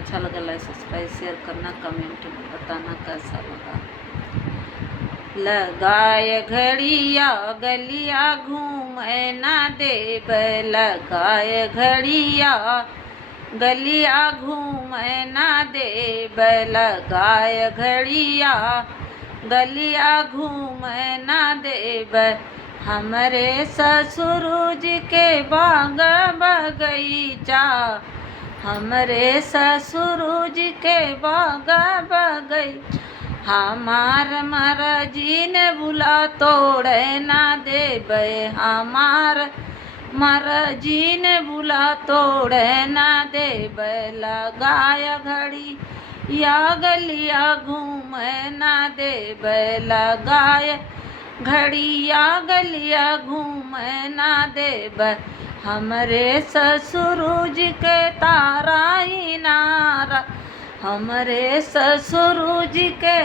अच्छा लगा like subscribe share करना, कमेंट में बताना कैसा लगा। लगाए घड़िया गलिया घूमे ना देब, लगाए घड़िया गलिया घूमे ना देब, लगाए घड़िया गलिया घूमे ना देब। हमरे ससुर जी के बाग बगीचा, हमरे ससुर जी के बाग बगीचा, हमार मर्जी ने बुला तोड़े ना देबे, हमार मर्जी ने बुला तोड़े ना देबे। लगाया घड़ी या गलिया घूमे ना देबे, लगाए घड़ी या गलिया घूमे ना देबे। हमरे ससुर जी के तारा ही नारा, हमरे ससुर जी के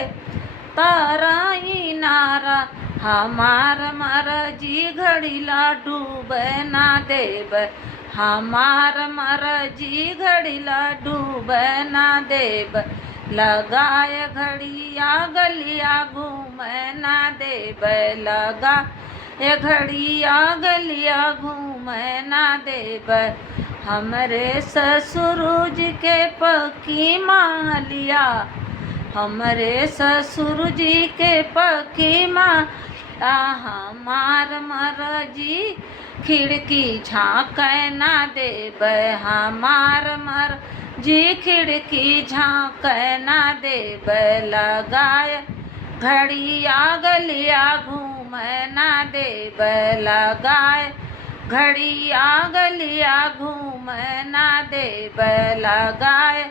तारा ही नारा, हमार मर्जी घड़ीला डूबे ना देब, हमार मर्जी घड़ीला डूबे ना देब। लगाए घड़िया गलिया घूमे ना देब, लगाए घड़िया गलिया घूमे ना देब। हमरे ससुर जी के पकी मालिया, हमरे ससुर जी के पकी मालिया, हमार मर्जी खिड़की झाँके ना देब, हमार मर्जी खिड़की झाँके ना देब। लगाए घड़िया गलिया घूमे ना देब, लगाए घड़िया गलिया घूमे ना देब, लगाए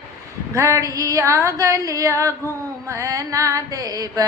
घड़िया गलिया घूमे ना देब।